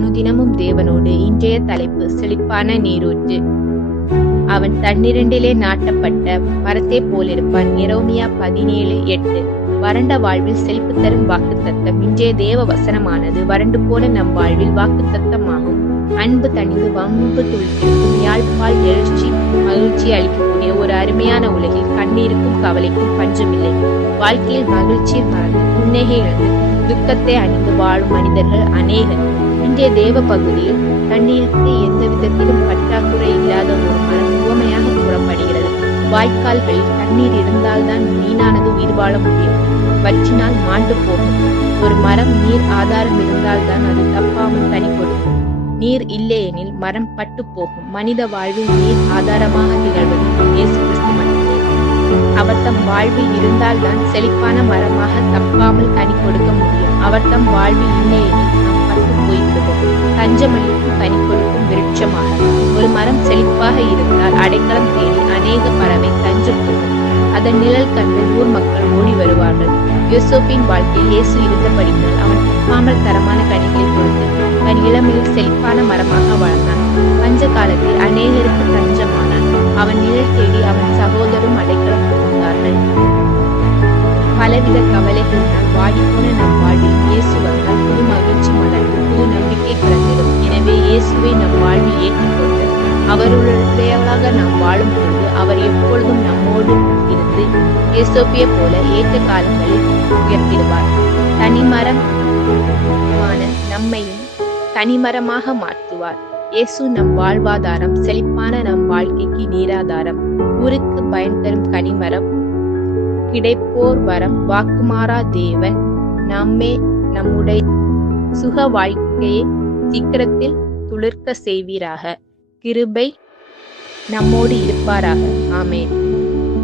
அனுதினமும் தேவனோடு. இன்றைய தலைப்பு செழிப்பான நீரூற்று. அவன் தன்னிரண்டிலே நாட்டப்பட்ட மரத்தை போலிருப்பான். எரேமியா 17:8. வறண்ட வாழ்வில் செழிப்பு தரும் வாக்குத்தத்தம். இன்றைய தேவ வசனமானது வறண்டு போன நம் வாழ்வில் வாக்குத்தத்தமாகும். அன்பு தணிந்து வம்பு துளித்திருக்கும் யாழ்ப்பால் எழுச்சி மகிழ்ச்சி அளிக்கக்கூடிய ஒரு அருமையான உலகில் கண்ணீருக்கும் கவலைக்கும் பஞ்சமில்லை. வாழ்க்கையில் மகிழ்ச்சியை மறந்து புன்னகை இழந்து துக்கத்தை அணிந்து வாழும் மனிதர்கள் அநேகர். இன்றைய தேவ பகுதியில் தண்ணீருக்கு எந்த விதத்திலும் பற்றாக்குறை இல்லாத ஒரு மரம் உவமையாக கூறப்படுகிறது. வாய்க்கால்களில் தண்ணீர் இருந்தால்தான் மீனானது உயிர் வாழ முடியும், வற்றினால் மாண்டு போகும். ஒரு மரம் நீர் ஆதாரம் இருந்தால்தான் அது தப்பாமல் கனி கொடுக்கும். நீர் இல்லையெனில் மரம் பட்டு போகும். மனித வாழ்வில் நீர் ஆதாரமாக திகழ்வது இயேசு கிறிஸ்து மட்டுமே. அவர் தம் வாழ்வில் இருந்தால்தான் செழிப்பான மரமாக தப்பாமல் கனி கொடுக்க முடியும். அவர் தம் வாழ்வில் இல்லையெனில் நாம் பட்டு போய்விடுவோம். தஞ்சமளிக்கும் கனி கொடுக்கும் விருட்சமாக ஒரு மரம் செழிப்பாக இருந்தால் அடைக்கலம் தேடி அநேக பறவை தஞ்சம் போகும். அதன் நிழல் கண்டு ஊர் மக்கள் ஓடி வருவார்கள். யோசேப்பின் வாழ்க்கையில் இயேசு இருந்தபடினால் அவன் தப்பாமல் தரமான கனிகளை கொடுத்து தன் இளமையில் செழிப்பான மரமாக வளர்ந்தான். பஞ்ச காலத்தில் அநேகருக்கு தஞ்சமானான். அவன் நிழல் தேடி அவன் சகோதரரும் அடைக்கலம் புகுந்தார்கள். பலவித கவலைகளினால் வாடிப்போன நம் வாழ்வில் இயேசு வந்தால் புது மகிழ்ச்சி மலர்ந்து புது நம்பிக்கை பிறந்திடும். எனவே இயேசுவை நம் வாழ்வில் ஏற்றுக்கொண்டு அவருடையவளாக நாம் வாழும் பொழுது அவர் எப்பொழுதும் நம்மோடு இருந்து யோசேப்பை போல ஏற்ற காலங்களில் உயர்த்திடுவார். தனிமரமான நம்மையும் தனிமரமாக மாற்றுவார். இயேசு நம் வாழ்வாதாரம், செழிப்பான நம் வாழ்க்கைக்கு நீராதாரம், ஊருக்கு பயன் தரும் கனிமரம், கிடைப்போர் வரம், வாக்குமாறா தேவன். நம்மே நம்முடைய சுக வாழ்க்கையை சீக்கிரத்தில் துளிர்க்க செய்வீராக. கிருபை நம்மோடு இருப்பாராக. ஆமென்.